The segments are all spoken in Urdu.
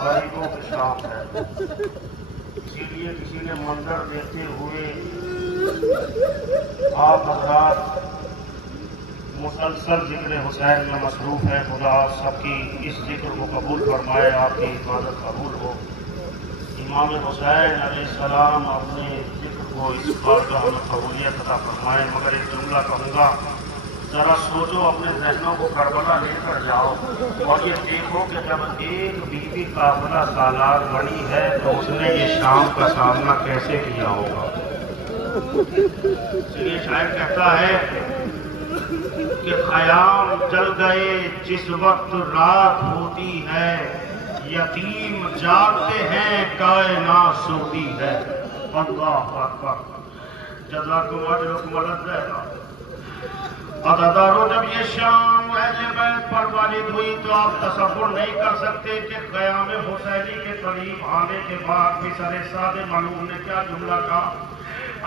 غریبوں کے شوق ہے، اسی لیے کسی نے منظر دیتے ہوئے آپ حضرات مسلسل ذکر حسین میں مصروف ہے. خدا سب کی اس ذکر کو قبول فرمائے، آپ کی عبادت قبول ہو. امام حسین علیہ السلام اپنے ذکر کو اس بارگاہ میں قبولیت عطا فرمائے. مگر ایک جملہ کہوں گا، ذرا سوچو، اپنے ذہنوں کو کربلا لے کر جاؤ اور یہ دیکھو کہ جب ایک بیوی قافلہ سالار بنی ہے تو اس نے یہ شام کا سامنا کیسے کیا ہوگا. یہ شاعر کہتا ہے کہ خیام جل گئے جس وقت رات ہوتی ہے، یتیم جاگتے ہیں کائنات سوتی ہے. اللہ اکبر. جزاکم اجرکم الذین. عزادارو، جب یہ شام اہل بیت پر وارد ہوئی تو آپ تصور نہیں کر سکتے کہ قیام حسینی کے قریب آنے کے بعد بھی سر سعد معلوم نے کیا جملہ کہا.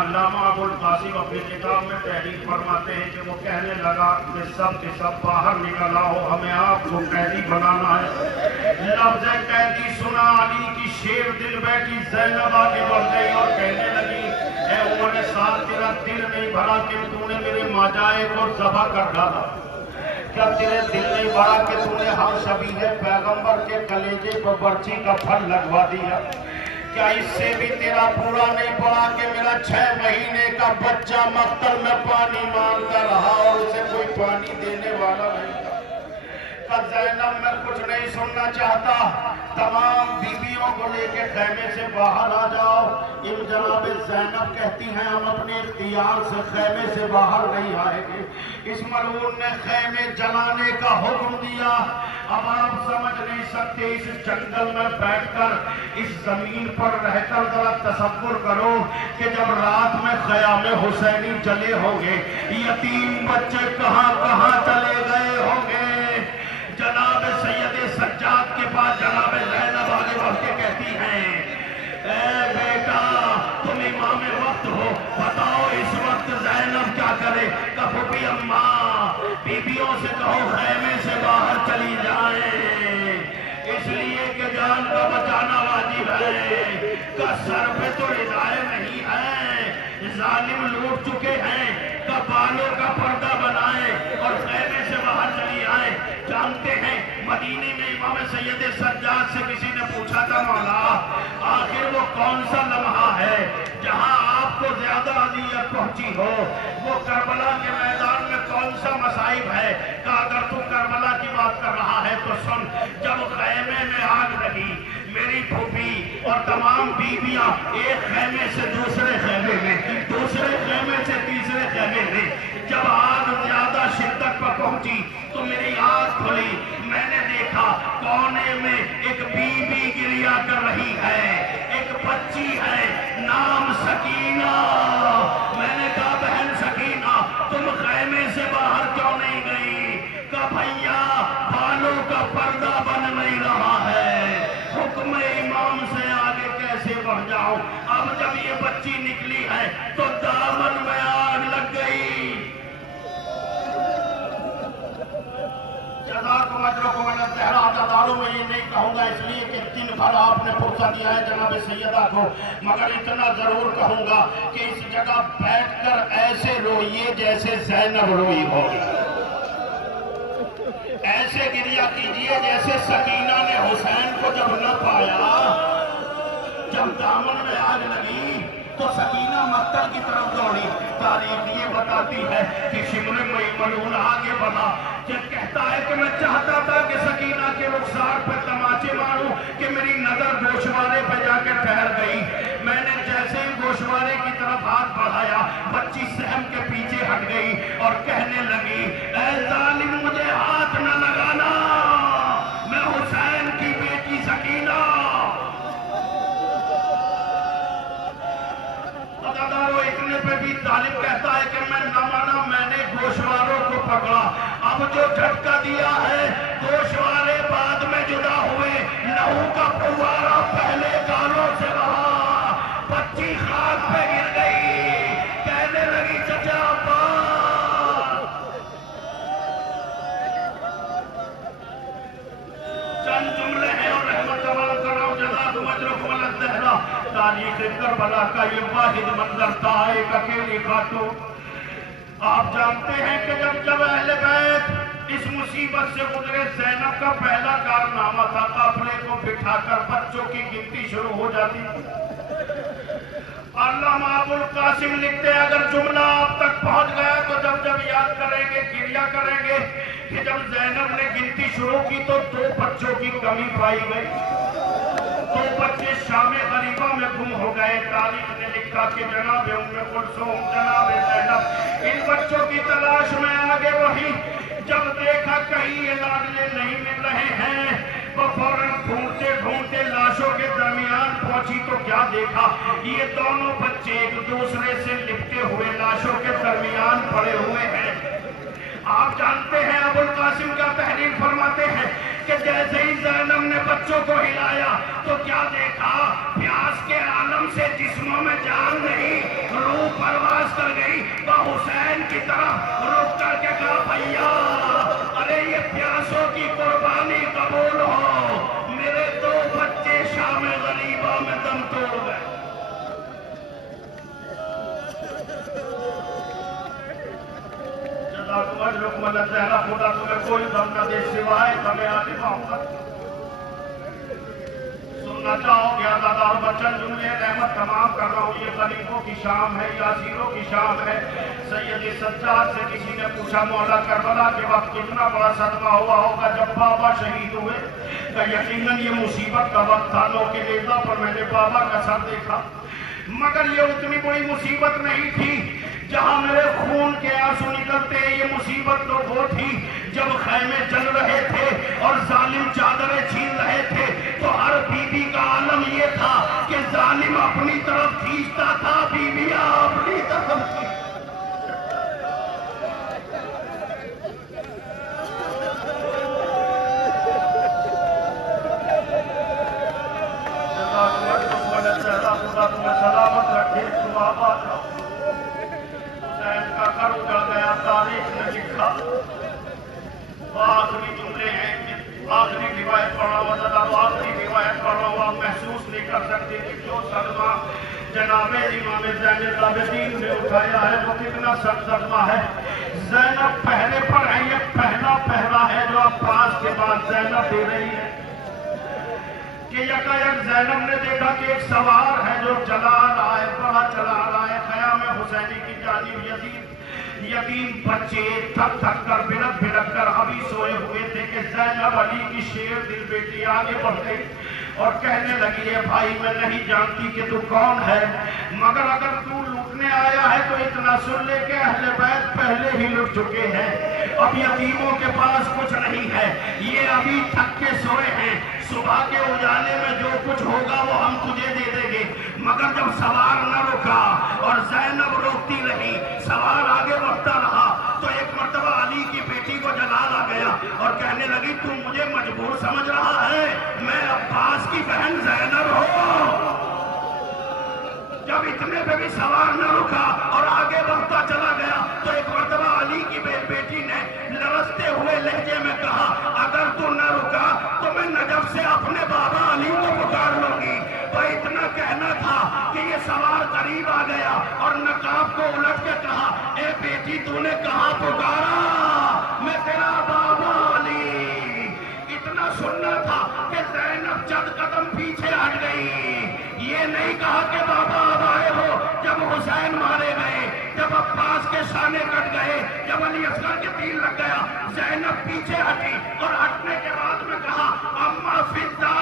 علامہ ابو القاسم اپنی کتاب میں تحریر فرماتے ہیں کہ وہ کہنے لگا کہ سب کے سب باہر نکل آؤ، ہمیں آپ کو قیدی بنانا ہے. لفظ قیدی سنا علی کی شیر دل بیٹھی زینب آگے بڑھ گئی اور کہنے لگی، اے عمر سعد، تیرا دل نہیں بھرا کہ تو نے میرے ماجائے کو ذبح کر ڈالا؟ کیا تیرے دل نہیں بھرا کہ تو نے ہم شبیہ پیغمبر کے کلیجے پر برچی کا پھل لگوا دیا؟ کیا اس سے بھی تیرا پورا نہیں پڑا کہ میرا 6 مہینے کا بچہ مقتل میں پانی مانگتا رہا اور اسے کوئی پانی دینے والا نہیں تھا؟ زینب، میں کچھ نہیں سننا چاہتا، تمام بیویوں کو لے کے خیمے سے باہر آ جاؤ. جناب زینب کہتی ہیں ہم اپنے اختیار سے خیمے سے باہر نہیں آئیں گے. اس ملعون نے خیمے جلانے کا حکم دیا. اب آپ سمجھ نہیں سکتے، اس جنگل میں بیٹھ کر، اس زمین پر رہ کر ذرا تصور کرو کہ جب رات میں خیام حسینی جلے ہوں گے، یتیم بچے کہاں کہاں چلے گئے ہوں گے. جناب سید سجاد کے پاس جناب زینب آگے بڑھ کے کہتی ہیں، اے بیٹا، تم امام وقت ہو، بتاؤ اس وقت زینب کیا کرے؟ کہو بھی اماں، بیویوں سے کہو خیمے سے باہر چلی جائیں، اس لیے کہ جان کا بچانا واجب ہے. کا سر پہ تو ردائے نہیں ہے، ظالم لوٹ چکے ہیں، کا بالوں کا پردہ بنائیں اور خیمے سے باہر چلی آئیں. جانتے ہیں مدینے میں امام سید سجاد سے کسی نے پوچھا تھا، مولا آخر وہ کون سا لمحہ ہے جہاں آپ کو زیادہ اذیت پہنچی ہو؟ وہ کربلا کے میدان میں کون سا مصائب ہے؟ کہ اگر تو کربلا کی بات کر رہا ہے تو سن، جب خیمے میں آگ لگی، میری پھوپھی اور تمام بیویاں ایک خیمے سے دوسرے خیمے میں، دوسرے خیمے سے تیسرے خیمے میں، جب آگ زیادہ شدت پر پہنچی تو میری آنکھ کھلی. میں نے دیکھا کونے میں ایک بی بی گریا کر رہی ہے، ایک بچی ہے نام سکینہ. میں نے کہا بہن سکینہ، تم خیمے سے باہر کیوں نہیں گئی؟ کہا بھیا، بالوں کا پردہ بن نہیں رہا ہے، حکم امام سے آگے کیسے بڑھ جاؤں؟ اب جب یہ بچی نکلی ہے تو دامن میں آگ لگ گئی. جزاکم اجرکم الذین. عزاداروں، میں یہ نہیں کہوں گا اس لیے کہ دن بھر آپ نے پرسہ دیا ہے جناب سیدہ کو، مگر اتنا ضرور کہوں گا کہ اس جگہ بیٹھ کر ایسے روئیے جیسے زینب روئی ہو، ایسے گریا کیجئے جیسے سکینہ نے حسین کو جب نہ پایا، جب دامن میں آگ لگی تو سکینہ مقتل کی طرف دوڑی. تاریخ یہ بتاتی ہے کہ شمر ملعون آگے بڑھا، جب کہتا ہے کہ میں چاہتا تھا کہ سکینہ کے رخسار پہ تماچے ماروں کہ میری نظر گوشوارے پہ جا کے ٹھہر گئی. میں نے جیسے ہی گوشوارے کی طرف ہاتھ بڑھایا، بچی سہم کے پیچھے ہٹ گئی اور کہنے لگی، اے ظالم، مجھے ہاتھ نہ لگانا، میں حسین کی بیٹی سکینہ. اتنے پہ بھی طالب کہتا ہے کہ میں نہ مانا، میں نے گوشواروں کو پکڑا. اب جو جھٹکا دیا ہے کا یہ واحد منظر تھا، ایک اکیلی خاتون۔ آپ جانتے ہیں کہ جب اہل بیت اس مصیبت سے گزرے، زینب کا پہلا کارنامہ تھا قافلے کو بٹھا کر بچوں کی گنتی شروع ہو جاتی۔ علامہ ابو القاسم لکھتے ہیں اگر جملہ آپ تک پہنچ گیا تو جب یاد کریں گے، گریہ کریں گے کہ جب زینب نے گنتی شروع کی تو 2 بچوں کی کمی پائی گئی، 2 بچے شام غریبہ میں گم ہو گئے۔ تاریخ نے لکھا کہ جناب ام کلثوم، جناب زینب ان بچوں کی تلاش میں آگے بڑھی۔ جب دیکھا کہیں یہ لاڈلے نہیں مل رہے ہیں، وہ فوراً ڈھونڈتے ڈھونڈتے لاشوں کے درمیان پہنچی تو کیا دیکھا، یہ دونوں بچے ایک دوسرے سے لپٹے ہوئے لاشوں کے درمیان پڑے ہوئے ہیں۔ آپ جانتے ہیں ابو القاسم کا تحریر فرماتے ہیں کہ جیسے ہی زینب نے بچوں کو ہلایا تو کیا دیکھا، پیاس کے عالم سے جسموں میں جان نہیں، روح پرواز کر گئی۔ وہ حسین کی طرف رک کر کے کہا بھیا ارے یہ پیاسوں کی قربانی قبول ہو، میرے 2 بچے شام غریبہ میں دم توڑ گئے۔ لقمان الزہرا خدا تمہیں کوئی دم نہ دے سوائے تمہیں آنے محمد۔ سننا چاہو گے دادا اور بچن جملے رحمت تمام کر رہا ہوں، یہ غریبوں کی شام ہے، یاسیروں کی شام ہے۔ سید سجاد سے کسی نے پوچھا مولا کربلا کے وقت کتنا بڑا صدمہ ہوا ہوگا جب بابا شہید ہوئے؟ کہ یقیناً یہ مصیبت کا وقت تھا، نو کے نیزہ پر میں نے بابا کا سر دیکھا، مگر یہ اتنی بڑی مصیبت نہیں تھی جہاں میرے خون کے آنسو نکلتے۔ یہ مصیبت تو وہ تھی جب خیمے جل رہے تھے اور ظالم چادریں چھین رہے تھے تو ہر بی بی کا عالم یہ تھا کہ ظالم اپنی طرف کھینچتا تھا، بیویاں اپنی طرف سلامت رکھے، تم آباد رہو۔ حسین کا گھر اجڑ گیا، تاریخ نے لکھا، آخری جملے ہیں، آخری روایت پڑھ رہا ہوں، آخری روایت پڑھ رہا ہوں، آپ محسوس نہیں کر سکتے کہ جو صدمہ جناب امام زین العابدین نے اٹھایا ہے وہ کتنا سخت صدمہ ہے۔ زینب پہرے پر ہے، یہ پہلا پہرا ہے جو عباس کے بعد زینب دے رہی ہے کہ یکایک زینب نے دیکھا کہ ایک سوار ہے جو چلا رہا ہے، بڑا چلا رہا ہے خیام حسینی کی جانب۔ یتیم بچے تھک تھک کر بلک بلک کر ابھی سوئے ہوئے تھے کہ زینب علی کی شیر دل بیٹی آگے بڑھ گئی اور کہنے لگی ہے بھائی میں نہیں جانتی کہ تو کون ہے، مگر اگر تو لوٹنے آیا ہے تو اتنا سن لے کہ اہل بیت پہلے ہی لٹ چکے ہیں، اب یتیموں کے پاس کچھ نہیں ہے، یہ ابھی تھک کے سوئے ہیں، صبح کے اجالے میں جو کچھ ہوگا وہ ہم تجھے دے دیں گے۔ مگر جب سوار نہ رکا اور زینب روکتی رہی، سوار آگے بڑھتا رہا تو ایک مرتبہ علی کی بیٹی کو جلال آ گیا اور کہنے لگی تو مجھے مجبور سمجھ رہا ہے، میں عباس کی بہن زینب ہوں۔ جب اتنے پہ بھی سوار نہ رکا اور آگے بڑھتا چلا گیا تو ایک مرتبہ علی کی بیٹی نے لرزتے ہوئے لہجے میں کہا اگر تو نہ رکا تو میں نجف سے اپنے بابا علی کو پکار لوں گی۔ وہ اتنا کہنا تھا کہ یہ سوار قریب آ گیا اور نقاب کو الٹ کے کہا اے بیٹی تو نے کہاں پکارا؟ میں تیرا بابا علی۔ اتنا سننا تھا کہ زینب چند قدم پیچھے ہٹ گئی، یہ نہیں کہا کہ بابا اب آئے ہو۔ جب حسین مارے گئے، جب عباس کے شانے کٹ گئے، جب علی اصغر کے تیر لگ گیا، زینب پیچھے ہٹی اور ہٹنے کے بعد میں کہا اما فضہ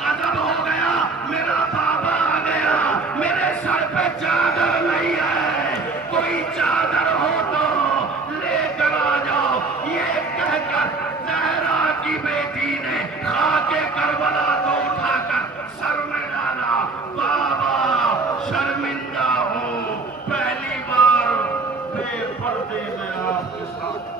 غضب ہو گیا، میرا بابا آ گیا، میرے سر پہ چادر نہیں ہے، کوئی چادر ہو تو لے کر آ جاؤ۔ یہ کہہ کر زہرا کی بیٹی نے خاک کربلا کو اٹھا کر سر میں ڈالا۔ بابا شرمندہ ہوں، پہلی بار بے پردے میں آپ کے ساتھ۔